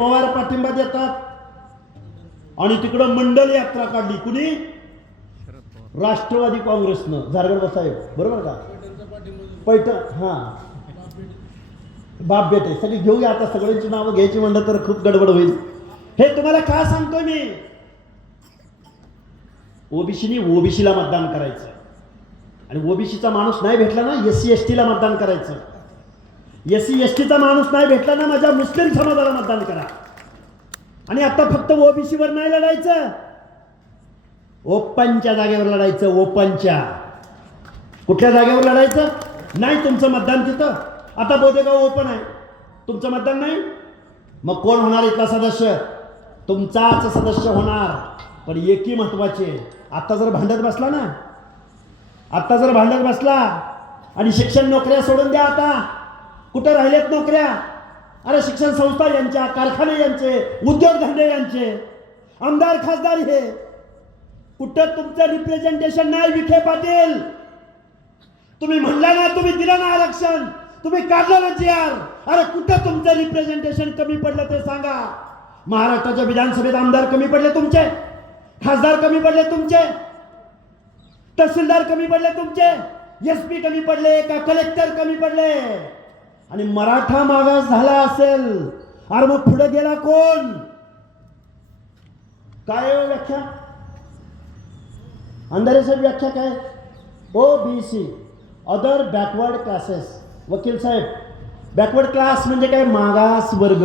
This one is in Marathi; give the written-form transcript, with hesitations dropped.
पवार पाठिंबा देतात आणि तिकडं मंडल यात्रा काढली कुणी? राष्ट्रवादी काँग्रेसनं, झारगड साहेब बरोबर का? पैठण हा बाप बेटे सगळी घेऊया. आता सगळ्यांची नावं घ्यायची म्हणलं तर खूप गडबड होईल. हे तुम्हाला का सांगतोय मी? ओबीसीनी ओबीसीला मतदान करायचं आणि ओबीसीचा माणूस नाही भेटला ना एससी एसटीला मतदान करायचं. एससी एसटीचा माणूस नाही भेटला ना माझ्या मुस्लिम समाजाला मतदान करा. आणि आता फक्त ओबीसीवर नाही लढायचं, ओपनच्या जागेवर लढायचं. ओपनच्या कुठल्या जागेवर लढायचं? नाही तुमचं मतदान तिथं. आता बोधेगाव ओपन आहे, तुमचं मतदान नाही, मग कोण होणार इथला सदस्य? तुमचाच सदस्य होणार. पण एकी महत्वाचे, आता जर भांडत बसला ना, आता जर भांडत बसला आणि शिक्षण नोकऱ्या सोडून द्या. आता कुठं राहिलेत नोकऱ्या? अरे शिक्षण संस्था यांच्या, कारखाने यांचे, उद्योगधंदे यांचे, आमदार खासदार हे. कुठं तुमचं रिप्रेझेंटेशन नाही? विखे पाटील तुम्ही म्हणला ना, तुम्ही दिलं ना आरक्षण, तुम्ही काढलं ना जीआर, अरे कुठं तुमचं रिप्रेझेंटेशन कमी पडलं ते सांगा. महाराष्ट्राच्या विधानसभेत आमदार कमी पडले तुमचे, खासदार कमी पडले तुमचे, तहसीलदार कमी पडले तुमचे, एसपी कमी पडले का कलेक्टर कमी पडले? आणि मराठा मागास झाला असेल, अरे मग पुढे गेला कोण? काय व्याख्या? अंधारे साहेब व्याख्या काय? OBC, other backward classes. वकील साहेब, बॅकवर्ड क्लास म्हणजे काय? मागास वर्ग.